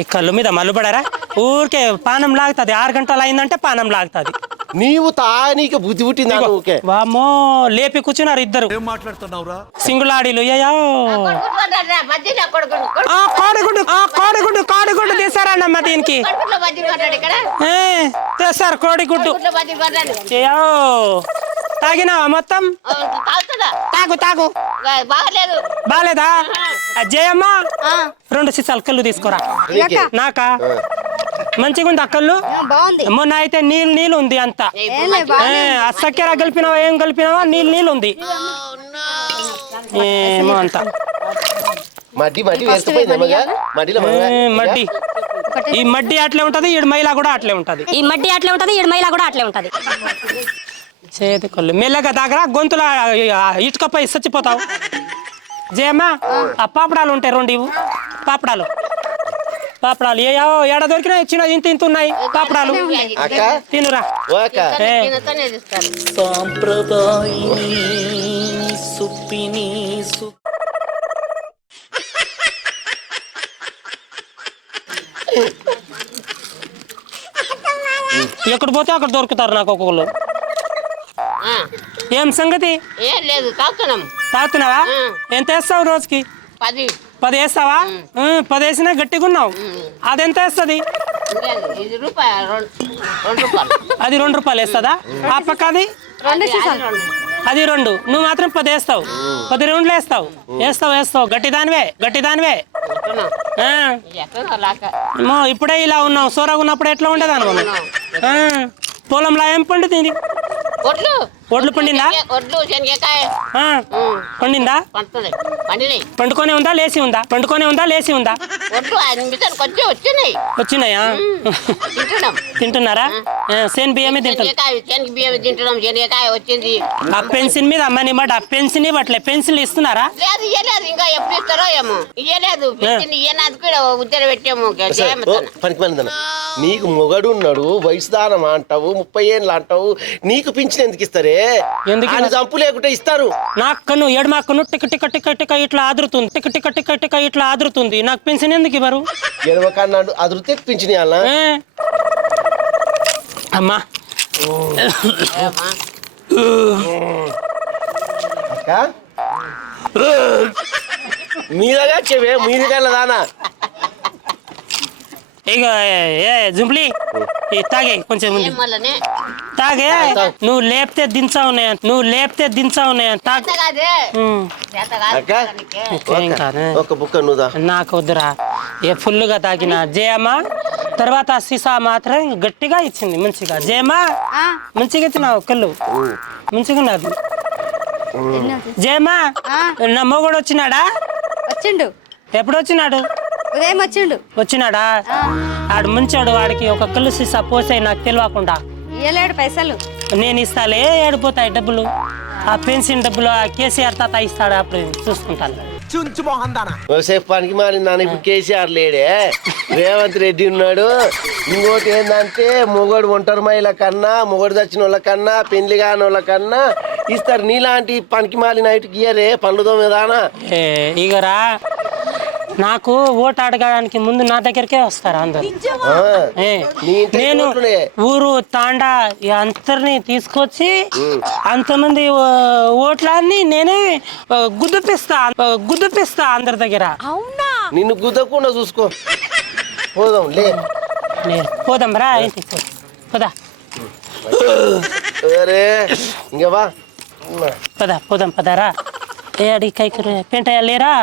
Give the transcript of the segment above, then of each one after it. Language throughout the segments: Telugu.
ఈ కళ్ళు మీద మల్లుపడారా ఊరికే పానం లాగుతుంది 6 గంటలు అయిందంటే పానం లాగుతుంది నీవు తానీకి బుద్ధి పుట్టిందా ఊకే వామ్మో లేపి కూర్చున్నారు ఇద్దరు సింగులాడీలు అయ్యో కోడిగుడ్డు తీసారన్నమ్మ దీనికి తెస్తారు కోడిగుడ్డు అయ్యో తాగినావా మొత్తం తాగు బాలేదా జయమ్మ 2 సీసాలు కళ్ళు తీసుకోరా నాకా మంచిగా ఉంది ఆ కళ్ళు మొన్న అయితే నీళ్ళు ఉంది అంతా చక్కెర కలిపినావా ఏం కలిపినావా నీళ్ళు ఉంది ఏమో అంతా మడ్డి ఈ మడ్డి అట్లే ఉంటది ఈడు మైలా కూడా అట్లే ఉంటది చేతి కళ్ళు మెల్లగా దగ్గర గొంతుల ఇటుకపై చచ్చిపోతావు జయమ్మా ఆ పాపడాలు ఉంటాయి 2 ఇవ్వు పాపడాలు ఏయో ఏడ దొరికినా చిన్న ఇంత ఉన్నాయి పాపడాలు తినురా ఎక్కడ పోతే అక్కడ దొరుకుతారు నాకు ఒక్కొక్కరు ఏం సంగతి ఏం లేదు తాగుతున్నావా ఎంత వేస్తావు రోజుకి 10 వేస్తావా 10 వేసినా గట్టిగా ఉన్నావు అదెంత వేస్తుంది అది 2 రూపాయలు వేస్తుందా ఆ పక్క అది 2 నువ్వు మాత్రం 10 వేస్తావు 10 రౌండ్లు వేస్తావు గట్టిదానివే ఇప్పుడే ఇలా ఉన్నావు సోరగా ఉన్నప్పుడు ఎట్లా ఉండేది అనుకున్నా పొలంలో ఏం పండుతుంది ఒడ్లు పండిందా పండిందా పండుకొనే ఉందా లేసి ఉందా వచ్చినాయా తింటున్నారా సేన్ బియ్యమే తింటున్నాం ఆ పెన్సిల్ మీద అమ్మని మాట ఆ పెన్సిల్ ఇవ్వట్లే పెన్సిల్ ఇస్తున్నారా ఇంకా ఎప్పుడు ఇస్తారో ఏమో ఇయ్యలేదు ఉద్దర పెట్టాము నీకు మొగడు ఉన్నాడు వయసు దానం అంటావు 30 ఏళ్ళు అంటావు నీకు పింఛన్ ఎందుకు ఇస్తారే ఎందుకు చంపు లేకుంటే ఇస్తారు నాకను ఎడమాకను టిక్ ఇట్లా ఆదురుతుంది నాకు పెన్షన్ ఎందుకు ఇవ్వరు ఎడమకన్నా అదురుతే పింఛన్ ఇవ్వాలా అమ్మా మీదగా చెవే మీది కన్నా దానా ఇక జుంప్లీ తాగే కొంచెం ముందు తాగే నువ్వు లేపితే దించా ఉన్నాయా ఒక బుక్క నువ్వుదా నాకు వద్దురా ఫుల్గా తాగిన జయమ్మ తర్వాత సీసా మాత్రం గట్టిగా ఇచ్చింది మంచిగా జయమ్మ మంచిగా ఇచ్చినావు కళ్ళు మంచిగా ఉన్నది జయమ్మ నా మొగుడు వచ్చినాడా ఎప్పుడు వచ్చినాడు ఉదయం వచ్చినాడా ఆడు ముంచాడు వాడికి ఒక కళ్ళు సీసా పోసాయి నాకు తెలియకుండా ఇయ్యలేడు పైసలు నేను ఇస్తాలే ఏడిపోతాయి డబ్బులు ఆ పెన్షన్ డబ్బులు ఆ కేసీఆర్ తాత ఇస్తాడు అప్పుడు చూసుకుంటాను పనికి మారిందాను ఇప్పుడు కేసీఆర్ లేడే రేవంత్ రెడ్డి ఉన్నాడు ఇంకోటి ఏంటంటే మొగడు ఒంటరి మహిళ కన్నా మొగడు చచ్చిన వాళ్ళ కన్నా పెళ్లి కాని వాళ్ళ కన్నా ఇస్తారు నీలాంటి పనికి మాలిన నైట్కి ఇయ్యరే పనులతో మీదానా ఇగరా నాకు ఓటు అడగడానికి ముందు నా దగ్గరకే వస్తారు అందరు నేను ఊరు తాండా అందరిని తీసుకొచ్చి అంతమంది ఓట్లన్నీ నేనే గుద్దుపిస్తా అందరి దగ్గర నిన్ను గుద్దకుండా చూసుకో పోదాం పోదాం రా పోదా ఇంకా పోదాం పదారా ఏ అడి కైకి పెంటయ్య లేరా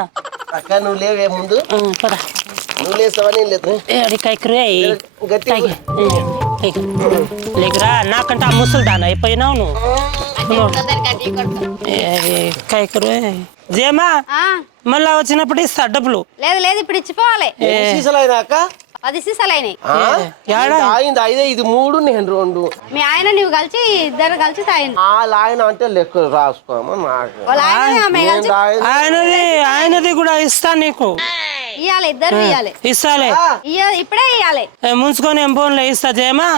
అక్క నువ్వు లేవే ముందు పద నువ్వు లేస్తావా నేను లేదు లేకరా నాకంటే ఆ ముసలిదానా అయిపోయినావు నువ్వు కైకురు జేమా మళ్ళా వచ్చినప్పుడు ఇస్తా డబ్బులు లేదు ఇప్పుడు ఇచ్చిపోవాలి అక్క 10 సీసాలు అయినాయి ఇది 3 నేను 2 మీ ఆయన నువ్వు కలిసి ఇద్దరు కలిసి తాగింది ఆయన అంటే లెక్క రాసుకోమా నాకు ఆయనది కూడా ఇస్తా నీకు ఇయ్యాలి ఇద్దరు ఇయ్యాలి ఇస్తాలే ఇప్పుడే ఇయ్యాలి ముంచుకొని ఏం ఫోన్లో ఇస్తా జయమా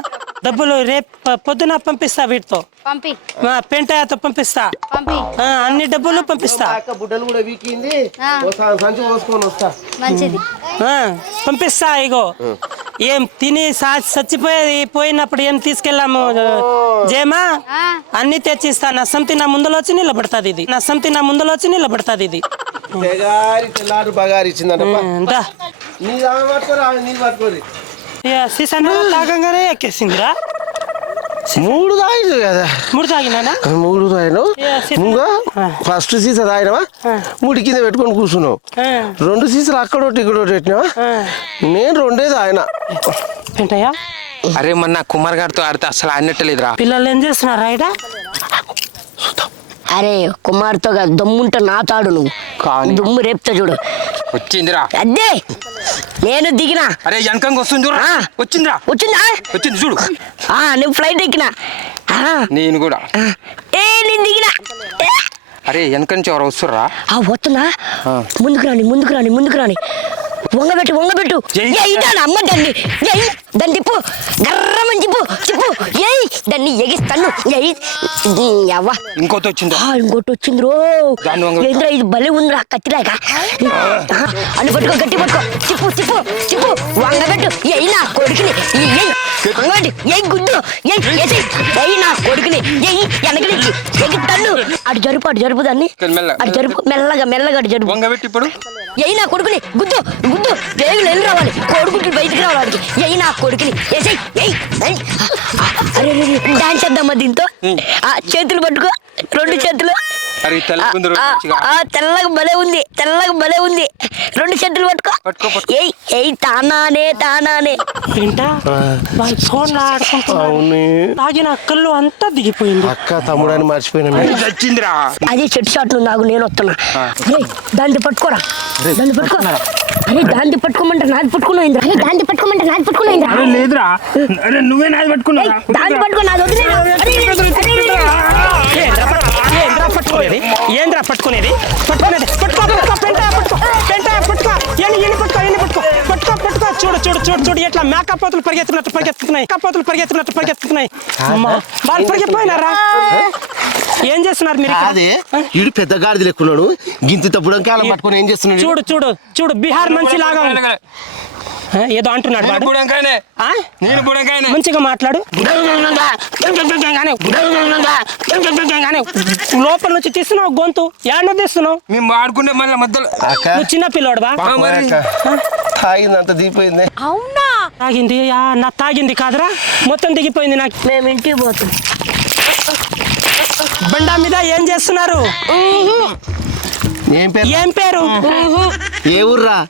డబ్బులు రేపు పొద్దున పంపిస్తా వీటితో పంపి పెంటతో పంపిస్తా పంపి అన్ని డబ్బులు పంపిస్తా అక్క బుడ్డలు కూడా వీకింది ఆ. సంచి పోసుకొని వస్తా. మంచిది పంపిస్తా ఇగో ఏం తిని పోయినప్పుడు ఏం తీసుకెళ్ళాము జయమా ఆ. అన్ని తెచ్చిస్తా నా సంతి నా ముందులో వచ్చి నిలబడుతుంది ఇది తెగారి తెల్లారు బగారి ఇచ్చిందంట దా. నీ దాని పట్టుకోరా నీ పట్టుకోరి సీసాను తాగంగానే ఎక్కేసిందిరా 3 తాగిండు కదా 3 తాగినానా 3 తాగినావు ఇంకా ఫస్ట్ సీసా తాగినావా ముడి కింద పెట్టుకొని కూర్చున్నావు 2 సీసాలు అక్కడోటి ఇక్కడోటి పెట్టినావా నేను 2 తాగిన ఏంటయ్యా అరే మొన్న కుమార్ గారితో ఆడితే అసలు ఆడినట్టలేదురా. పిల్లలు ఏం చేస్తున్నారా ఇడ అరే కుమార్తో దమ్ముంటే నాతాడు నువ్వు కానీ దుమ్ము రేపుతా చూడు వచ్చిందిరా. అదే నేను దిగినా అరే వెనకంగా వస్తుంది చూడు. ఆ. వచ్చిందిరా వచ్చింది చూడు. నువ్వు ఫ్లైట్ ఎక్కినా నేను కూడా. నేను దిగినా అరే వెనక నుంచి ఎవరు వస్తుర్రా? వస్తున్నా ముందుకు రాని వంగబెట్టు జై. ఇదాని అమ్మ దాన్ని తిప్పు గర్రమని తిప్పు దాన్ని ఎగిస్తాను అవ్వ ఇంకోటి వచ్చిందా? ఇంకోటి వచ్చింది రో దాన్ని వంగ- ఏంద్రా ఇది భలే ఉందిరా కత్తిలాక అని పట్టుకో గట్టి పట్టుకో తిప్పు వంగబెట్టు నా కొడుకుని వంగబెట్టు గుడ్డు నా కొడుకుని వెనకని ఎగిస్తాను అటు జరుపు దాన్ని మెల్లగా. అటు జరుపు మెల్లగా అటు జరుపు వంగబెట్టి ఇప్పుడు నా కొడుకుని గుద్దు పేగులు వెళ్ళి రావాలి కోడిగుడ్లు బయటికి రావాలి నా కొడుకుని అరే డాన్స్ చేద్దామా దీంతో చేతులు పట్టుకో 2 చేతులు అరే తెల్లగుంది మంచిగా. తెల్లగా భలే ఉంది 2 చేతులు పట్టుకో తానానే ఏంటా వాళ్ళు ఫోన్ ఆడుకుంటున్నారు తాగిన కళ్ళు అంతా దిగిపోయింది అక్క తమ్ముడని మర్చిపోయినా అది వచ్చిందిరా. అదే చెట్టు షాట్లు నాకు నేను వస్తున్నా దాన్ని పట్టుకోరా అరే దాన్ని పట్టుకోమంటే నాది పట్టుకున్నా అరే లేదురా. అరే నువ్వే నాది పట్టుకున్నా. దాన్ని పట్టుకో నాది వదిలేరా ఏంద్రా పట్టుకునేది పట్టుకో చూడు ఎట్లా మేకప్ పోతులు పరిగెత్తుతున్నాయి అమ్మా, వాళ్ళు పరిగెత్తిపోయినారా ఏం చేస్తున్నారు మీరు ఇక్కడ? అదే వీడు పెద్ద గాడిద లెక్కున్నాడు గింత తప్పుడంకా అలా పట్టుకొని ఏం చేస్తున్నాడు చూడు బీహార్ మంచి లాగా ఉంది. ఏదో అంటున్నాడు వాడు. ఆ? నేను బుడంకాయనే. మంచిగా మాట్లాడు లోపల నుంచి తీస్తున్నావు గొంతు యాడో తీస్తున్నావు మేము వాడుకుంటే మళ్ళీ మధ్యలో అక్క నువ్వు చిన్న పిల్లోడువా మరి. తాగిందంత దిగిపోయింది తాగింది నా తాగింది కాదురా మొత్తం దిగిపోయింది నాకు మేము ఇంటికి పోతాం బండా మీద ఏం చేస్తున్నారు ఏం పేరు ఏ ఊర్రా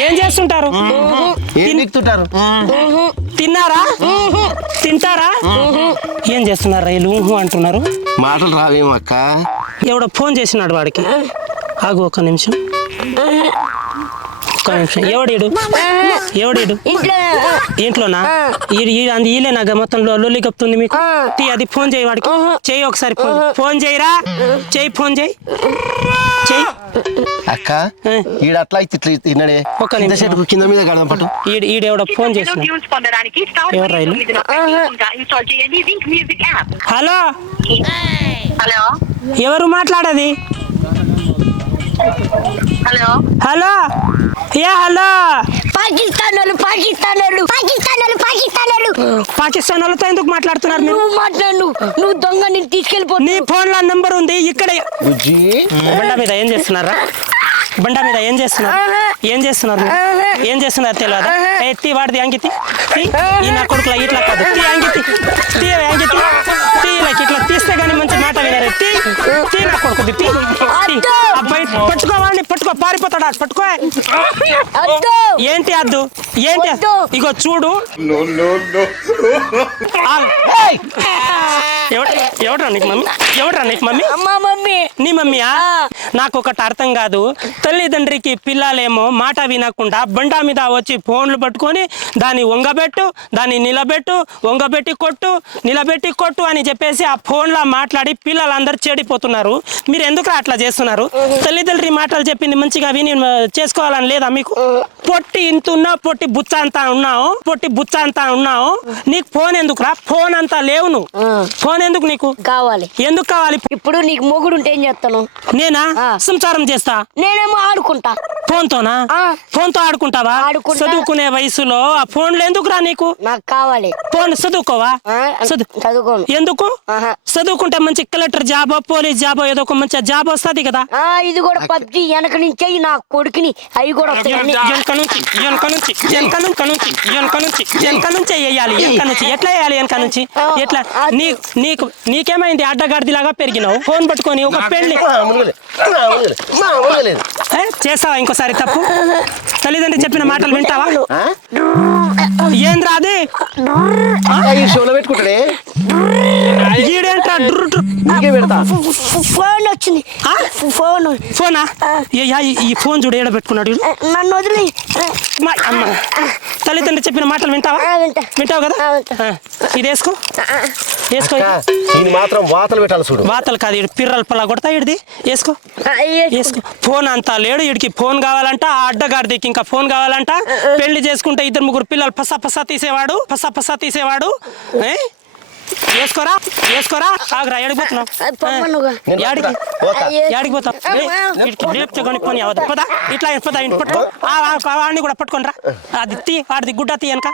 ఏం చేస్తుంటారు ఏం ఎక్కుతుంటారు తింటారా ఏం చేస్తున్నారు రైలు అంటున్నారు మాటలు రావేమో అక్క ఎవడో ఫోన్ చేసినాడు వాడికి ఆగు ఒక్క నిమిషం ఎవడీడు ఇంట్లోనా ఈలేనాగా మొత్తం లొల్లి కప్పుతుంది మీకు అది ఫోన్ చేయి వాడికి చెయ్యి ఒకసారి ఫోన్ చేయరా ఫోన్ చేయి అక్క ఈడ అట్లా ఇట్లా తిన్నాడే ఒక్క నిమిషం. చెట్టుకు కింద మీద గడదాం పట్టు ఈడెవడో ఫోన్ చేసిన ఎవరు రైలు హలో హలో ఎవరు మాట్లాడేది హలో హలో హలో పాకిస్తాన్ వాళ్ళతో ఎందుకు మాట్లాడుతున్నారు మీరు నువ్వు మాట్లాడు నువ్వు దొంగ నేను తీసుకెళ్ళిపో నీ ఫోన్ లో నంబర్ ఉంది ఇక్కడ బుజ్జి బండ మీద ఏం చేస్తున్నారు ఏం చేస్తున్నారు తెలియదా ఎత్తి వాడిది అంగితి ఈ నా కొడుకులా ఇట్లా కాదు అంగితి ఇట్లా తీస్తే గానీ మంచి మాట వినరు తీ నా కొడుకుది అబ్బాయి పట్టుకో పారిపోతాడా పట్టుకో ఏంటి అద్దు ఇగో చూడు ఎవడ్రా నీకు మమ్మీ? ఎవడ్రా నీకు మమ్మీ? మా మమ్మీ. నీ మమ్మీయా? నాకు ఒకటి అర్థం కాదు. తల్లిదండ్రికి పిల్లలేమో మాట వినకుండా బండా మీద వచ్చి ఫోన్లు పట్టుకొని దాన్ని వంగబెట్టు, దాన్ని నిలబెట్టు, వంగబెట్టి కొట్టు, నిలబెట్టి కొట్టు అని చెప్పేసి ఆ ఫోన్లో మాట్లాడి పిల్లలందరూ చెడిపోతున్నారు. మీరు ఎందుకు అట్లా చేస్తున్నారు? తల్లిదండ్రి మాటలు చెప్పింది మంచిగా విని చేసుకోవాలని లేదా మీకు? పొట్టి ఇంత ఉన్నావు, పొట్టి బుచ్చ అంతా ఉన్నావు, పొట్టి బుచ్చ అంతా ఉన్నావు, నీకు ఫోన్ ఎందుకురా? ఫోన్ అంతా లేవు నువ్వు. ఫోన్ ఎందుకు నీకు కావాలి? ఎందుకు కావాలి? ఇప్పుడు నీకు మొగుడు ఉంటే ఏం చేస్తాను? నేనా సంసారం చేస్తా? నేనేమో ఆడుకుంటా. ఫోన్తోనా? ఫోన్తో ఆడుకుంటావా? ఆడుకుంటా. చదువుకునే వయసులో ఆ ఫోన్లు ఎందుకురా నీకు? నాకు కావాలి. ఫోన్ చదువుకోవా? చదువుకోను. ఎందుకు? ఆహా. చదువుకుంటే మంచి కలెక్టర్ జాబో, పోలీస్ జాబో, ఏదో ఒక మంచి జాబ్ వస్తుంది కదా. ఇది కూడా పబ్జి వెనక నుంచి నా కొడుకుని అవి కూడా వస్తాయి. వెనక నుంచి వేయాలి. వెనక నుంచి ఎట్లా వేయాలి? వెనక నుంచి ఎట్లా? నీకేమైంది? అడ్డగాడిదిలాగా పెరిగినావు ఫోన్ పట్టుకొని. ఒక పెళ్లి చేస్తావా ఇంకోసారి తప్పు? తల్లిదండ్రులు చెప్పిన మాటలు వింటావా? ఏంద్రా అది? షోలో పెట్టుకుంటాడే ఈడేంట్రా డ్రు డ్రు? ఫోన్ వచ్చింది. ఫోనా? ఈ ఫోన్ చూడు ఏడ పెట్టుకున్నాడు. నన్ను వదిలి. తల్లిదండ్రులు చెప్పిన మాటలు వింటావా? వింటావు కదా? ఇది వేసుకో, వేసుకో. ఇది మాత్రం వాతలు పెట్టాలి చూడు. వాతలు కాదు, ఇడు పిర్రలు పలా కొడతా. ఇడిది వేసుకో, వేసుకో. ఫోన్ అంతా లేడు ఇడికి. ఫోన్ కావాలంట, ఆ అడ్డగాడికి ఇంకా ఫోన్ కావాలంట. పెళ్లి చేసుకుంటే 2-3 పిల్లలు పసా పసా తీసేవాడు, పసా పసా తీసేవాడు. వేసుకోరా, వేసుకోరా. ఆగరా, ఎడిపోతున్నావు? యాడికి పోతావు? కొని అవద్దు. పదా ఇట్లా పదా, ఇంటి పట్టుకో. వాడిని కూడా పట్టుకోనరా. అది తీ, వాడిది గుడ్డ తీ వెనక.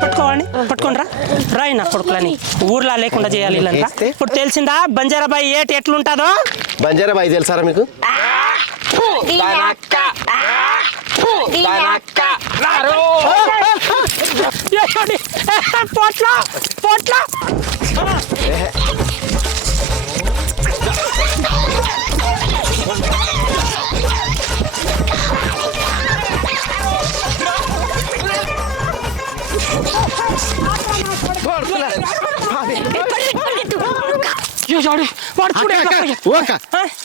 పట్టుకోవాడిని, పట్టుకోనరా. రాయి నా కొడుకులని ఊర్లా లేకుండా చేయాలి ఇల్లంతా. ఇప్పుడు తెలిసిందా బంజారాబాయి ఏటి ఎట్లుంటుందో? బంజారాబాయి తెలుసారా మీకు? పోట్లా పోట్లా.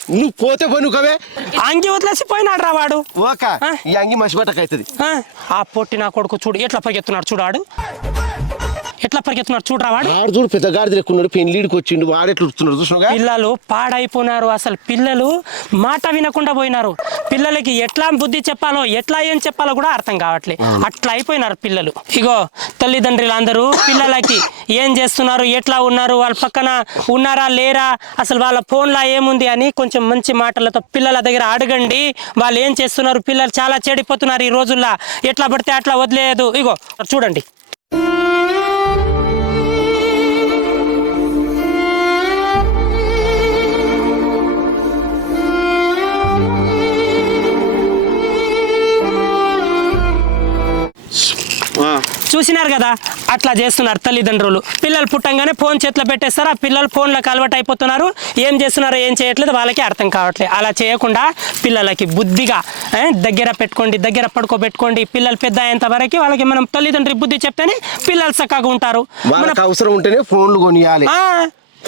నువ్వు పోతే పో నువ్వే. అంగి వదిలేసి పోయినాడు రా వాడు. ఓక ఈ అంగి మసిబట్టకైతుంది. ఆ పొట్టి నా కొడుకు చూడు ఎట్లా పరిగెత్తున్నాడు. చూడాడు ఎట్లా పరిగెత్తున్నాడు. చూడరా వాడు. చూడు పెద్ద గాడిద ఎక్కున్నాడు. పెళ్లిడికి వచ్చిండు. వాడు ఎట్లా వస్తున్నాడు చూసినావుగా. పిల్లలు పాడైపోయినారు. అసలు పిల్లలు మాట వినకుండా పోయినారు. పిల్లలకి ఎట్లా బుద్ధి చెప్పాలో, ఎట్లా ఏం చెప్పాలో కూడా అర్థం కావట్లే. అట్లా అయిపోయినారు పిల్లలు. ఇగో తల్లిదండ్రులు అందరూ పిల్లలకి ఏం చేస్తున్నారు, ఎట్లా ఉన్నారు, వాళ్ళ పక్కన ఉన్నారా లేరా, అసలు వాళ్ళ ఫోన్లో ఏముంది అని కొంచెం మంచి మాటలతో పిల్లల దగ్గర అడగండి. వాళ్ళు ఏం చేస్తున్నారు. పిల్లలు చాలా చెడిపోతున్నారు ఈ రోజుల్లో. ఎట్లా పడితే అట్లా వదిలేదు. ఇగో చూడండి. చూసినారు కదా, అట్లా చేస్తున్నారు తల్లిదండ్రులు. పిల్లలు పుట్టంగానే ఫోన్ చేతిలో పెట్టేస్తారు. ఆ పిల్లలు ఫోన్లకు అలవాటు అయిపోతున్నారు. ఏం చేస్తున్నారో ఏం చేయట్లేదు వాళ్ళకి అర్థం కావట్లేదు. అలా చేయకుండా పిల్లలకి బుద్ధిగా దగ్గర పెట్టుకోండి, దగ్గర పడుకోబెట్టుకోండి. పిల్లలు పెద్ద అయ్యేంత వరకు వాళ్ళకి మనం తల్లిదండ్రి బుద్ధి చెప్తేనే పిల్లలు చక్కగా ఉంటారు. మనకు అవసరం ఉంటేనే ఫోన్లు కొనియాలి.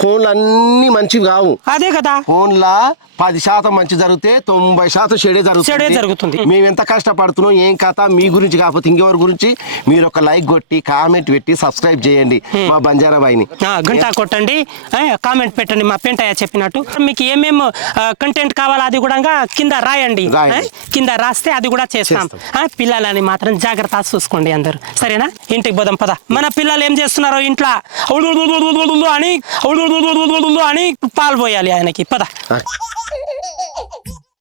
ఫోన్లు అన్ని మంచివి కావు. అదే కదా, ఫోన్లా 10% మంచి జరిగితే 90% చెడే జరుగుతుంది. మేము ఎంత కష్టపడుతున్నాం ఏం కథ మీ గురించి కాకపోతే ఇంకెవరి గురించి. మీరు ఒక లైక్ కొట్టి కామెంట్ పెట్టి సబ్స్క్రైబ్ చేయండి మా బంజారాబాయిని. గంట కొట్టండి, కామెంట్ పెట్టండి మా పెంటయ్య చెప్పినట్టు. మీకు ఏమేమి కంటెంట్ కావాలో అది కూడా కింద రాయండి. కింద రాస్తే అది కూడా చేస్తాం. పిల్లలని మాత్రం జాగ్రత్త చూసుకోండి అందరు, సరేనా? ఇంటికి పోదాం పద. మన పిల్లలు ఏం చేస్తున్నారో ఇంట్లో అని పాలు పోయాలి ఆయనకి. పద.